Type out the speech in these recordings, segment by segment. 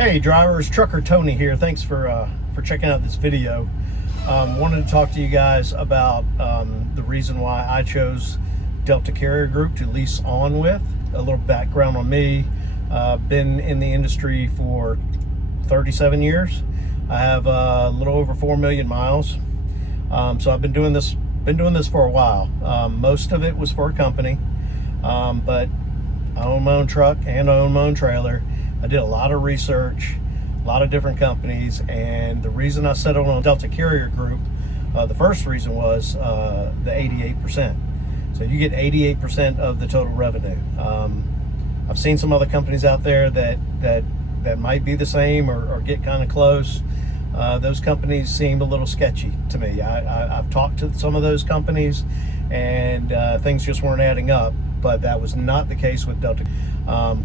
Hey drivers, Trucker Tony here. Thanks for checking out this video. Wanted to talk to you guys about the reason why I chose Delta Carrier Group to lease on with. A little background on me. Been in the industry for 37 years. I have a little over 4 million miles. So I've been doing this for a while. Most of it was for a company, but I own my own truck and I own my own trailer. I did a lot of research, a lot of different companies, and the reason I settled on Delta Carrier Group, the first reason was the 88%. So you get 88% of the total revenue. I've seen some other companies out there that might be the same or get kind of close. Those companies seem a little sketchy to me. I've talked to some of those companies, and things just weren't adding up. But that was not the case with Delta.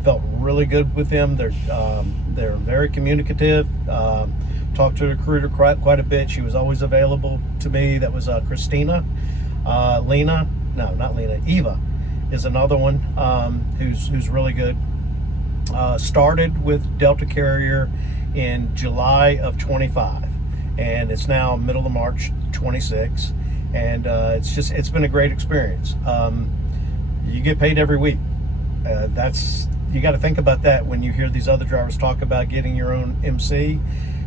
Felt really good with them. They're very communicative. Talked to the recruiter quite a bit. She was always available to me. That was Christina. Lena, no, not Lena. Eva is another one who's really good. Started with Delta Carrier in July of 25, and it's now middle of March 26, and it's been a great experience. You get paid every week. You got to think about that when you hear these other drivers talk about getting your own MC.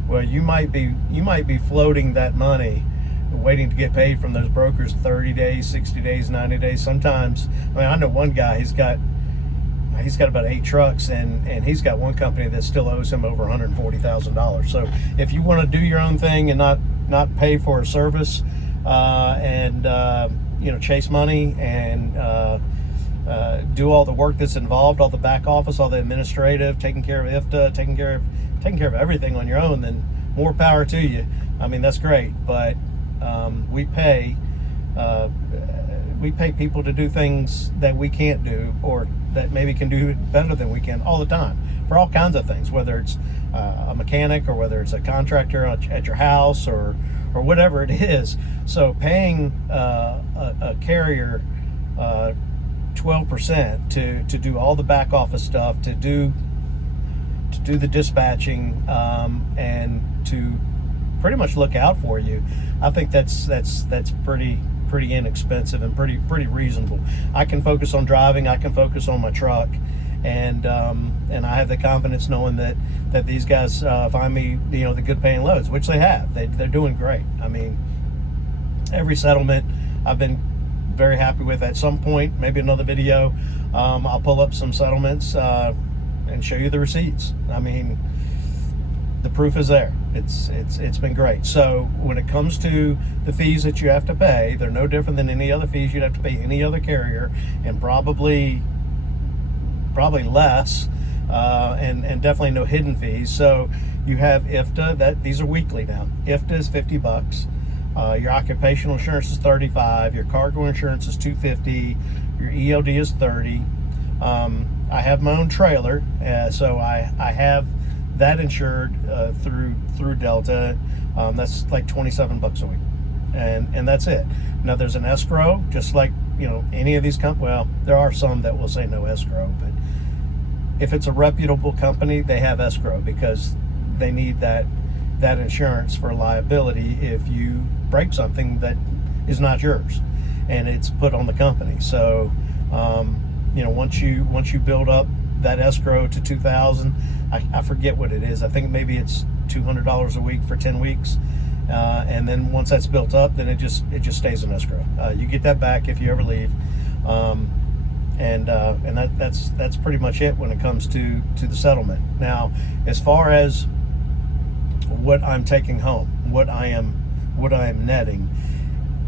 Well, you might be floating that money, waiting to get paid from those brokers 30 days, 60 days, 90 days. Sometimes, I know one guy, he's got about 8 trucks, and he's got one company that still owes him over $140,000. So if you want to do your own thing and not pay for a service, and chase money and do all the work that's involved, all the back office, all the administrative, taking care of IFTA, taking care of everything on your own, then more power to you. That's great, but we pay people to do things that we can't do, or that maybe can do it better than we can, all the time, for all kinds of things, whether it's a mechanic or whether it's a contractor at your house or whatever it is. So paying a carrier 12% to do all the back office stuff, to do the dispatching, and to pretty much look out for you, I think that's pretty inexpensive and pretty reasonable. I can focus on driving, I can focus on my truck, and I have the confidence knowing that these guys find me the good paying loads, which they have. They're doing great. Every settlement I've been very happy with. At some point, maybe another video, I'll pull up some settlements and show you the receipts. The proof is there. It's been great. So when it comes to the fees that you have to pay, they're no different than any other fees you'd have to pay any other carrier, and probably less, and definitely no hidden fees. So you have IFTA, these are weekly now. IFTA is $50. Your occupational insurance is $35. Your cargo insurance is $250. Your ELD is $30. I have my own trailer, so I have that insured through Delta. That's like $27 a week, and that's it. Now there's an escrow, just like any of these well, there are some that will say no escrow, but if it's a reputable company, they have escrow because they need that insurance for liability if you break something that is not yours and it's put on the company. So once you build up that escrow to $2,000, I forget what it is. I think maybe it's $200 a week for 10 weeks, and then once that's built up, then it just stays in escrow. You get that back if you ever leave, and that's pretty much it when it comes to the settlement. Now, as far as what I'm taking home, what I am netting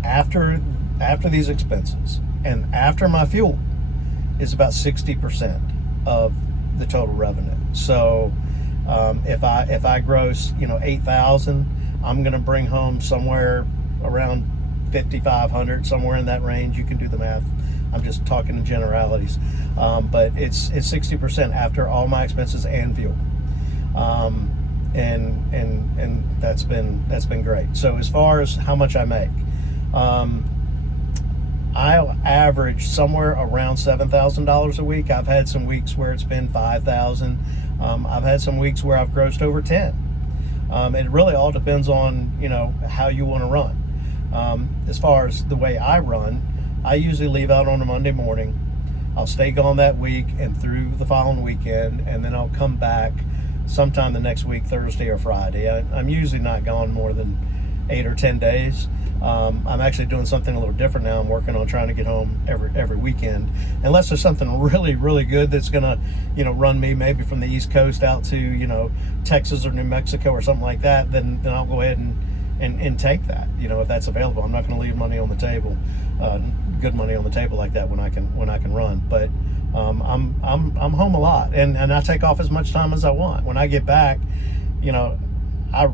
after these expenses and after my fuel, is about 60% of the total revenue. So if I gross $8,000, I'm going to bring home somewhere around $5,500, somewhere in that range. You can do the math. I'm just talking in generalities, but it's 60% after all my expenses and fuel. And that's been great. So as far as how much I make, I'll average somewhere around $7,000 a week. I've had some weeks where it's been $5,000. I've had some weeks where I've grossed over 10. It really all depends on, how you want to run. As far as the way I run, I usually leave out on a Monday morning. I'll stay gone that week and through the following weekend, and then I'll come back sometime the next week, Thursday or Friday. I'm usually not gone more than 8 or 10 days. I'm actually doing something a little different now. I'm working on trying to get home every weekend, unless there's something really, really good that's gonna, run me maybe from the East Coast out to, Texas or New Mexico or something like that. Then I'll go ahead and take that, if that's available. I'm not going to leave money on the table, good money on the table like that when I can run. But I'm home a lot, and I take off as much time as I want. When I get back, I'm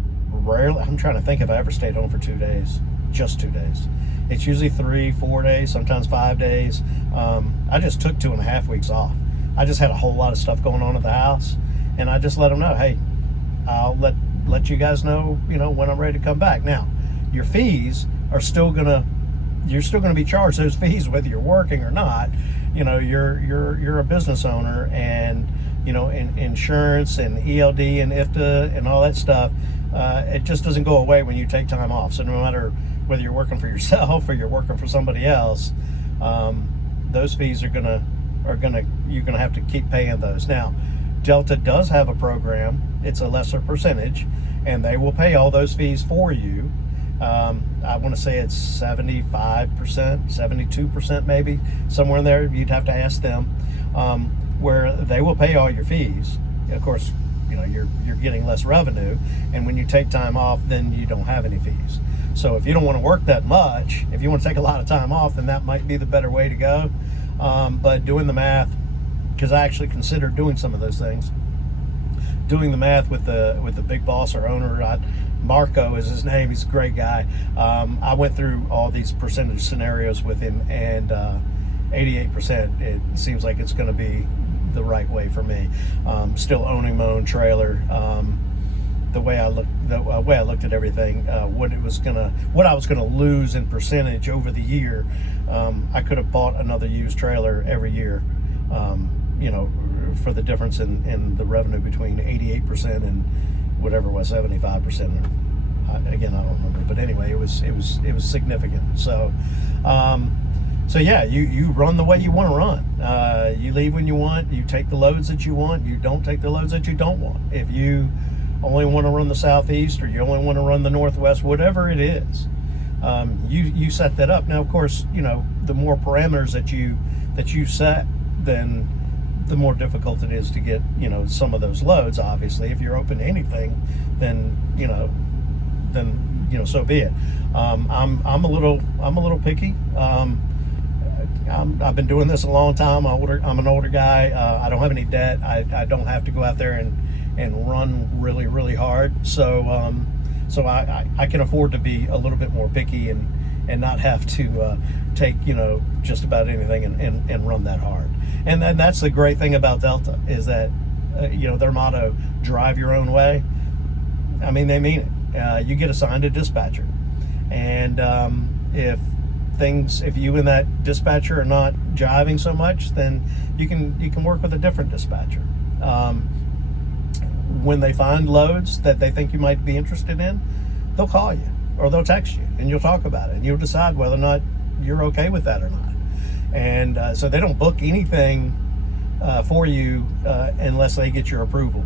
trying to think if I ever stayed home for 2 days, just 2 days. It's usually 3, 4 days, sometimes 5 days. I just took 2.5 weeks off. I just had a whole lot of stuff going on at the house, and I just let them know, hey, I'll let you guys know, when I'm ready to come back. Now, your fees are you're still gonna be charged those fees whether you're working or not. You're a business owner, and insurance and ELD and IFTA and all that stuff. It just doesn't go away when you take time off. So no matter whether you're working for yourself or you're working for somebody else, those fees you're gonna have to keep paying those. Now, Delta does have a program. It's a lesser percentage, and they will pay all those fees for you. I want to say it's 75%, 72% maybe, somewhere in there. You'd have to ask them, where they will pay all your fees. Of course, you're getting less revenue, and when you take time off, then you don't have any fees. So if you don't want to work that much, if you want to take a lot of time off, then that might be the better way to go. But doing the math, because I actually considered doing some of those things, doing the math with the big boss or owner, Marco is his name. He's a great guy. I went through all these percentage scenarios with him, and 88%, it seems like it's going to be the right way for me. Still owning my own trailer. The way I looked at everything, what I was gonna lose in percentage over the year, I could have bought another used trailer every year. For the difference in the revenue between 88% and whatever it was, 75%. Again, I don't remember, but anyway, it was significant. So yeah, you run the way you want to run. You leave when you want. You take the loads that you want. You don't take the loads that you don't want. If you only want to run the Southeast, or you only want to run the Northwest, whatever it is, you set that up. Now, of course, the more parameters that you set, then the more difficult it is to get some of those loads. Obviously, if you're open to anything, then so be it. I'm a little picky. I've been doing this a long time. I'm an older guy. I don't have any debt. I don't have to go out there and run really, really hard. So I can afford to be a little bit more picky and not have to take just about anything and run that hard. And then that's the great thing about Delta, is that their motto, drive your own way. I mean, they mean it. You get assigned a dispatcher, and if you and that dispatcher are not jiving so much, then you can work with a different dispatcher. When they find loads that they think you might be interested in, they'll call you or they'll text you, and you'll talk about it, and you'll decide whether or not you're okay with that or not. And so they don't book anything for you unless they get your approval.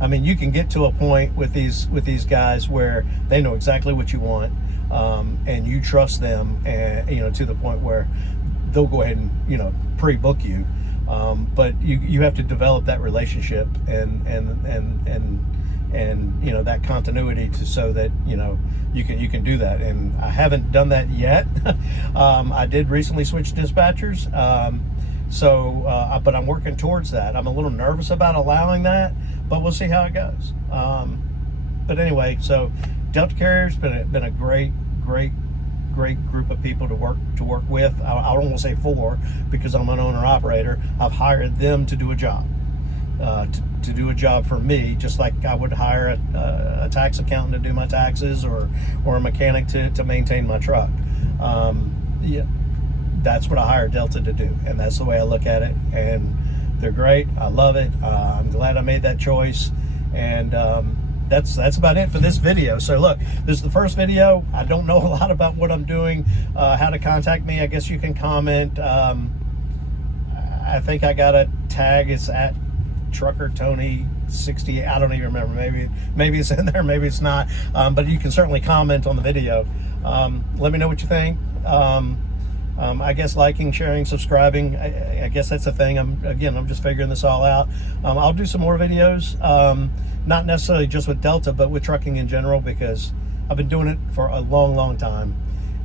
I mean, you can get to a point with these guys where they know exactly what you want, and you trust them, and to the point where they'll go ahead and pre-book you. But you have to develop that relationship and that continuity so that you can do that. And I haven't done that yet. I did recently switch dispatchers, but I'm working towards that. I'm a little nervous about allowing that, but we'll see how it goes. But anyway, so Delta Carrier's been a great group of people to work with. I don't want to say for, because I'm an owner operator. I've hired them to do a job, to do a job for me, just like I would hire a tax accountant to do my taxes, or a mechanic to maintain my truck. Yeah, that's what I hired Delta to do, and that's the way I look at it. And They're great. I love it. I'm glad I made that choice. And that's about it for this video. So look, this is the first video. I don't know a lot about what I'm doing, how to contact me. I guess you can comment. I think I got a tag. It's at Trucker Tony 60. I don't even remember. Maybe it's in there, maybe it's not. But you can certainly comment on the video. Let me know what you think. I guess liking, sharing, subscribing, I guess that's the thing. I'm just figuring this all out. I'll do some more videos, not necessarily just with Delta, but with trucking in general, because I've been doing it for a long time.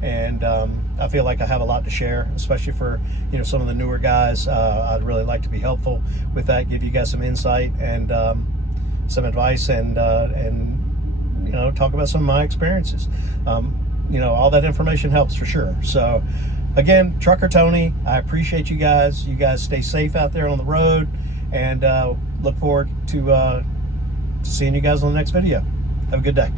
And I feel like I have a lot to share, especially for some of the newer guys. I'd really like to be helpful with that, give you guys some insight and some advice, and talk about some of my experiences. All that information helps for sure. So again, Trucker Tony, I appreciate you guys. You guys stay safe out there on the road, and look forward to seeing you guys on the next video. Have a good day.